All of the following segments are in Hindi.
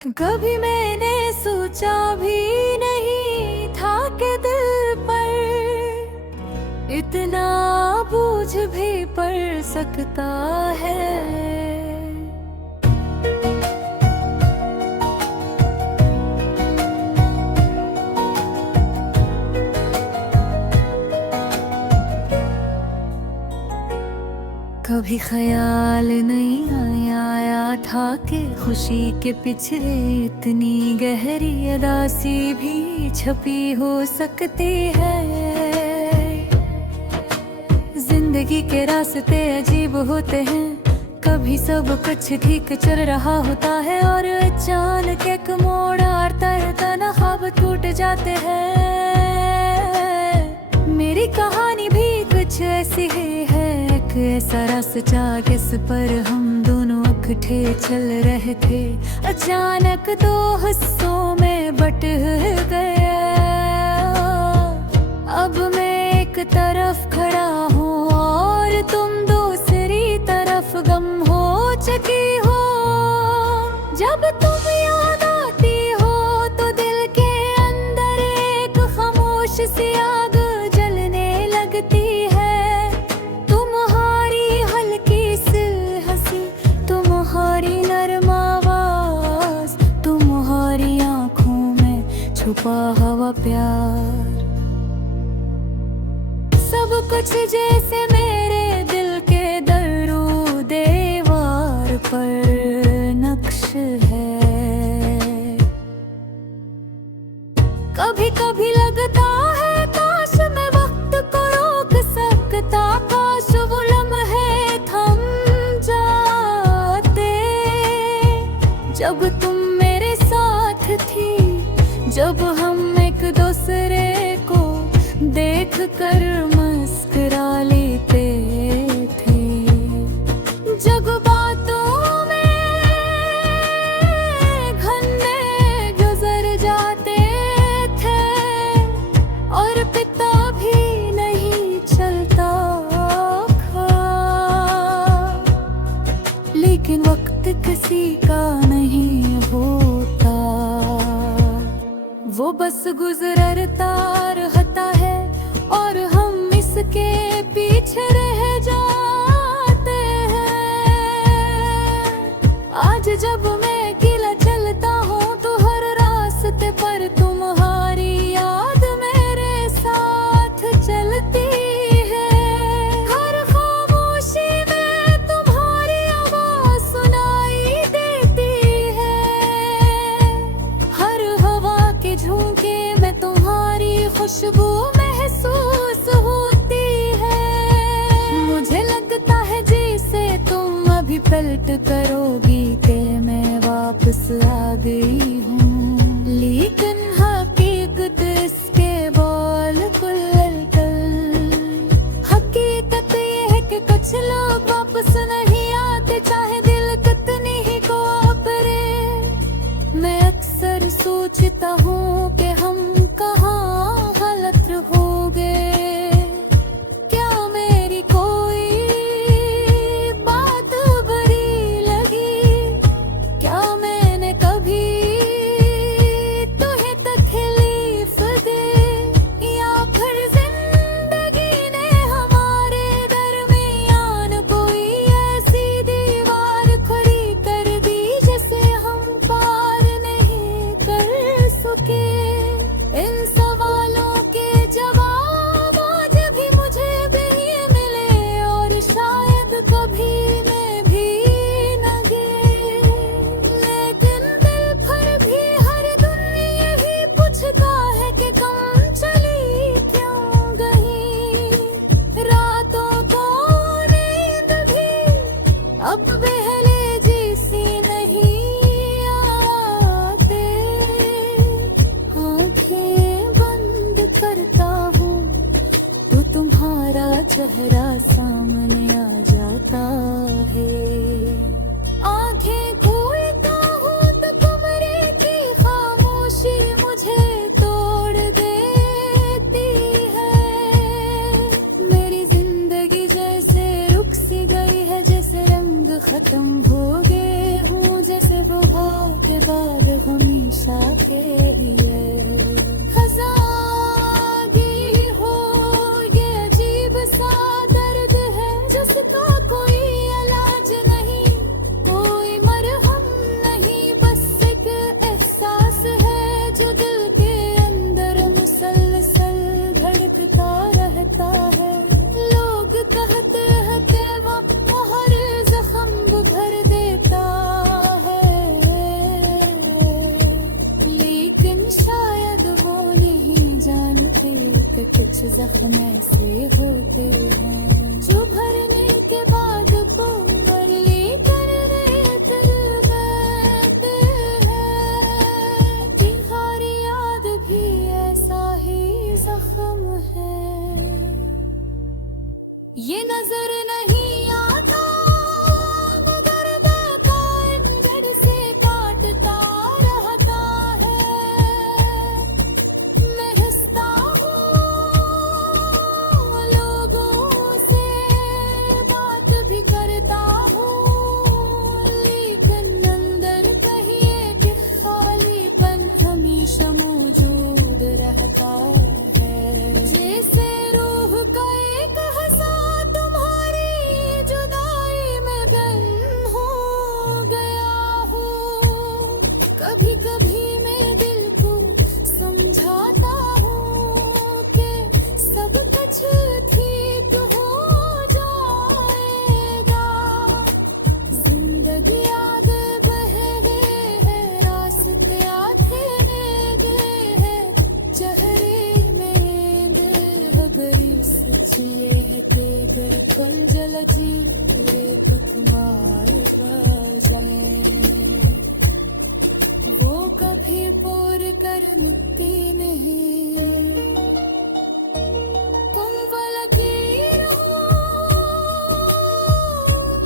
कभी मैंने सोचा भी नहीं था कि दिल पर इतना बोझ भी पड़ सकता है। कभी ख्याल नहीं आया था कि खुशी के पीछे इतनी गहरी उदासी भी छपी हो सकती है। जिंदगी के रास्ते अजीब होते हैं, कभी सब कुछ ठीक चल रहा होता है और अचानक एक मोड़ आता है, तना ख्वाब टूट जाते हैं। मेरी कहानी भी कुछ ऐसी ही है, एक ऐसा रास्ता जिस पर हम दोनों इकट्ठे चल रहे थे, अचानक दो हिस्सों में बट गया। अब मैं एक तरफ खड़ा हूँ और तुम दूसरी तरफ गम हो चुकी हो। जब तुम याद आती हो तो दिल के अंदर एक खामोश सी आग जलने लगती है। तुम्हारी हल्की सी हंसी, तुम्हारी नरम आवाज, तुम्हारी आंखों में छुपा हुआ प्यार, सब कुछ जैसे मेरे दिल के दरो दीवार पर नक्श है। कभी कभी लगता है काश मैं वक्त को रोक सकता, काश वो लम्हे थम जाते जब तुम मेरे साथ थी, जब हम एक दूसरे को देख कर मुस्कुरा लेते थे। जज्बातों में घन्ने गुजर जाते थे और पता भी नहीं चलता था, लेकिन वक्त किसी का नहीं होता, वो बस गुजरता रहता है और हम इसके पीछे रह जाते हैं। आज जब मैं अकेला चलता हूँ तो हर रास्ते पर तुम्हारी याद मेरे साथ चलती है। हर खामोशी में तुम्हारी आवाज सुनाई देती है, हर हवा के झोंके में तुम्हारी खुशबू महसूस होती है। मुझे लगता है जैसे तुम अभी पलट करोगी कि मैं वापस आ गई हूँ, लेकिन हकीकत इसके बिल्कुल उल्टा। हकीकत ये है कि कुछ लोग वापस नहीं आते, चाहे दिल कितनी ही कोपरे। मैं अक्सर सोचता हूँ कि हम कहाँ गलत हो गए, क्या मेरी कोई बात बुरी लगी, क्या मैंने कभी तुम्हें तकलीफ दी, या फिर जिंदगी ने हमारे दरमियान कोई ऐसी दीवार खड़ी कर दी जिसे हम पार नहीं कर सके। कुछ जख्म ऐसे होते हैं जो भरने के बाद पुनर लेकर रेत लगाते हैं कि हर याद भी ऐसा ही जख्म है। ये नजर नहीं आता मगर बेकायम जड़ से काटता रहता है। मैं हंसता हूँ लोगों से बात भी करता हूँ लेकिन अंदर कहिए कि खालीपन हमेशा मौजूद रहता है। जैसे रूह का एक हंसा तुम्हारी जुदाई में गुम हो गया हूँ। कभी कभी मैं दिल को समझाता हूँ कि सब कुछ ठीक हो जाएगा। जिंदगी आगे बह गए हैं रास्ते आधे रह गए हैं चेहरे में दिल सच ये है कि बिल्कुल जल जीरे को तुम्हारे पास जाए। वो कभी पोर कर मिटती नहीं तुम लकीर हो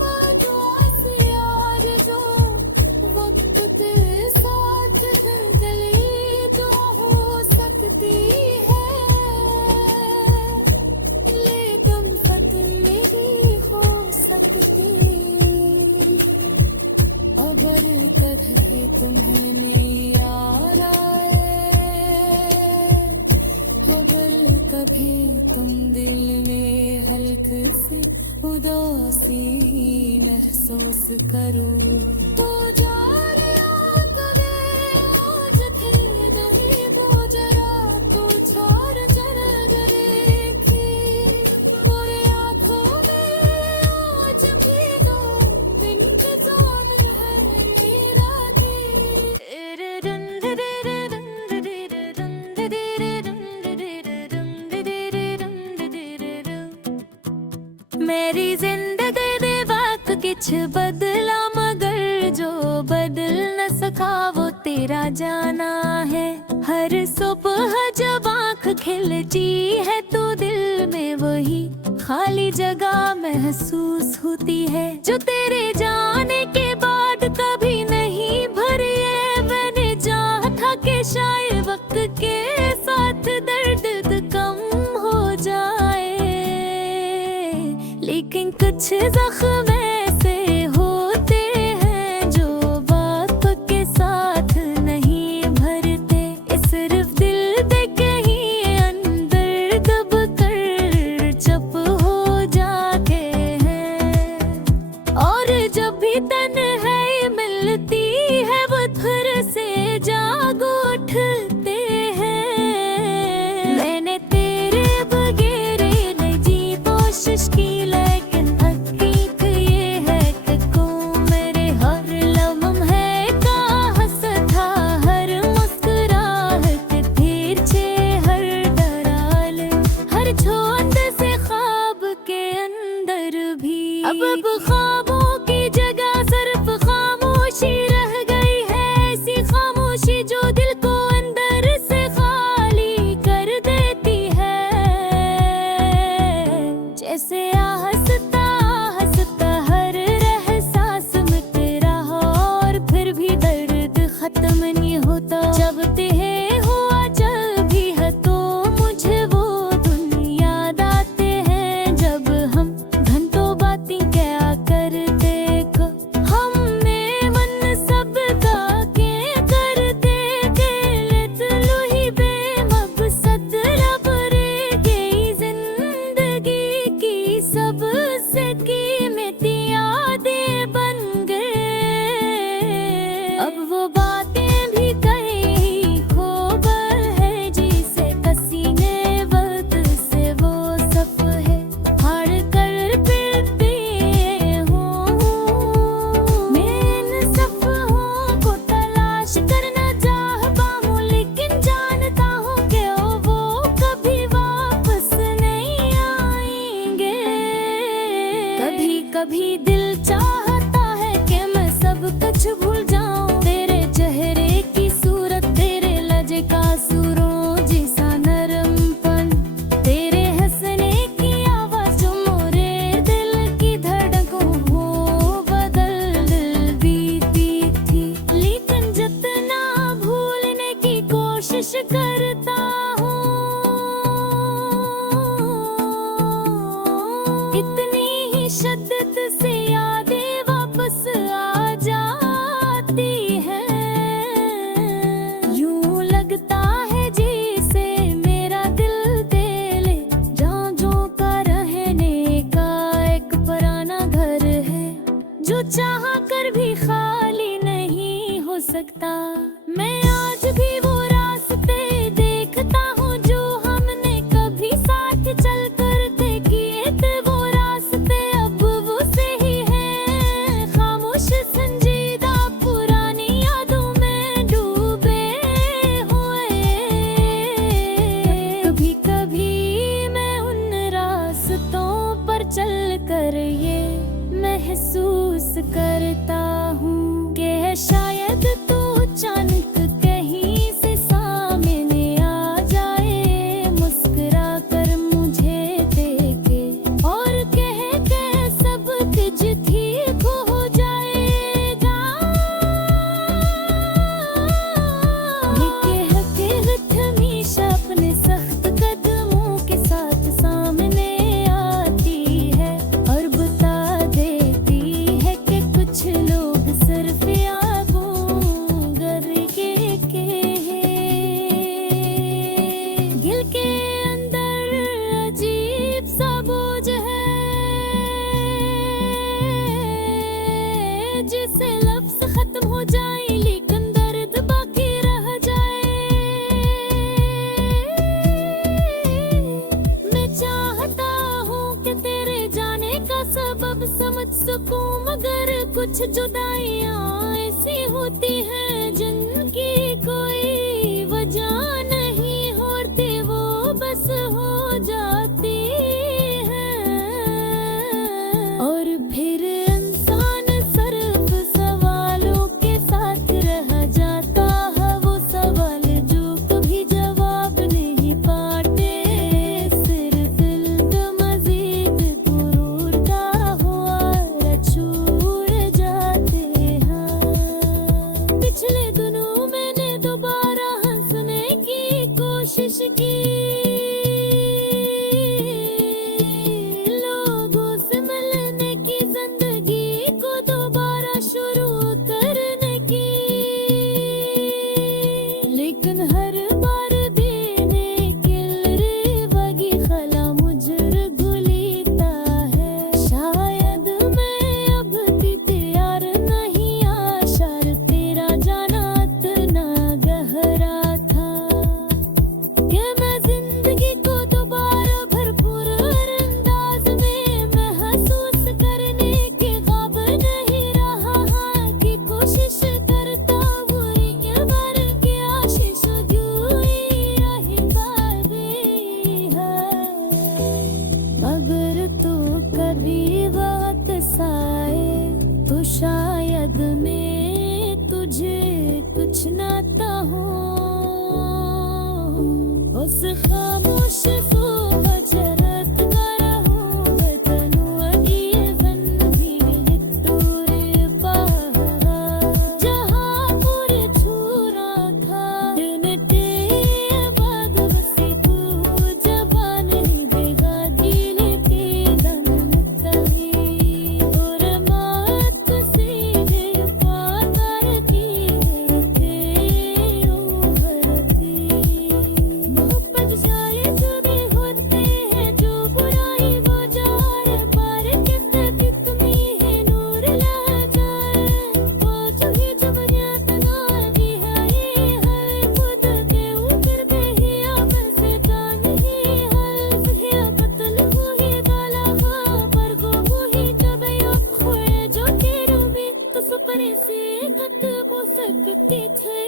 मैं तो ऐसी आज जो वक्त तेरे साथ गली जो हो सकती है लेकिन खत्म नहीं हो सकती। अगर कभी तुम्हें नहीं याद आए अगर कभी तुम दिल में हल्क से उदासी महसूस करो तो जार याद दे आज थी नहीं वो जरा तो चार जरा देखी पूरी आंखों में आज भी दो दिन के साथ है मेरा मेरी जिंदगी दे वक्त किछ बदला मगर जो बदल न सका वो तेरा जाना है। हर सुबह जब आँख खिलती है तो दिल में वही खाली जगह महसूस होती है जो तेरे जाने के बाद कभी नहीं भरी है। मैंने चाहा था कि शायद वक्त के साथ दर्द कम हो जाए लेकिन कुछ जख्म ऐसे होते हैं जो वक्त के साथ नहीं भरते। ये सिर्फ दिल दे के ही अंदर दब कर चुप हो जाते हैं और जब भी तन्हाई मिलती है वो फिर से जाग उठते हैं। मैंने तेरे बगैर नहीं जी कोशिश की लेकिन हकीकत कोशिश करता हूँ, इतनी ही शिद्दत से यादें वापस आ जाती हैं। यूं लगता है जैसे मेरा दिल दिल झांझों का रहने का एक पुराना घर है, जो चाह कर भी खाली नहीं हो सकता। मैं आज भी वो रास्ते देखता हूँ जो हमने कभी साथ चल कर तय किए थे। वो रास्ते अब वो से ही हैं, खामोश संजीदा पुरानी यादों में डूबे हुए। कभी कभी मैं उन रास्तों पर चल कर ये महसूस करता हूँ कि शायद तू अचानक कहीं से सामने आ जाए, मुस्कुरा कर मुझे देखे और कह के सब कुछ ठीक हो जाएगा। ये कह के हमेशा अपने सख्त कदमों के साथ सामने आती है और बता देती है कि कुछ लोग सिर्फ आगों करके दिल के अंदर अजीब सा बोझ है, जिसे लफ्ज खत्म हो जाए लेकिन दर्द बाकी रह जाए। मैं चाहता हूँ कि तेरे जाने का सबब समझ सकूं, मगर कुछ जुदाइयाँ ऐसी होती हैं जिनकी कोई वजह नहीं होती, वो बस हो जाती हैं। और फिर इंसान सिर्फ सवालों के साथ रह जाता है, वो सवाल जो कभी जवाब नहीं पाते। सिर्फ दिल का मजीद गुरूर का हुआ छूट जाते हैं। पिछले दिनों मैंने दोबारा हंसने की कोशिश की, लोगों से मिलने की, जिंदगी को दोबारा शुरू करने की, लेकिन हर बार देने के लिए वही खला मुझर गुलीता है। शायद मैं अब भी तैयार नहीं, आशार तेरा जाना इतना गहरा था कि मैं जिंदगी को दोबारा भरपूर अंदाज में महसूस करने के काबिल नहीं रहा। हाँ की कोशिश करता हुई बार की आशीष यूं ही बारी है। अगर तू कभी वापस आए तो शायद मैं तुझे कुछ नाता हो, उस खामोश सुबह जरत रहूं मैं तनु अगीवन भी टूरे पहाड़ा, जहाँ पूरे छूरा था दिन ते बाद बसी तू जबान ही देगा दिल के दम तभी और मात सीधे पातार की थे उभरती। मोहब्बत जाए जो भी होते हैं, जो बुराई वो जाए, पर कितनी तुम्ही है नूर ला जाए। वो जो ही जब तना भी है हर खुद के ऊपर बेहिया बसे जान ही हल्फ है कत्ल को ही डाला हुआ, पर वो ही जब योग हुए जो तेरू भी तो सुपरे से खत्म हो सकते थे।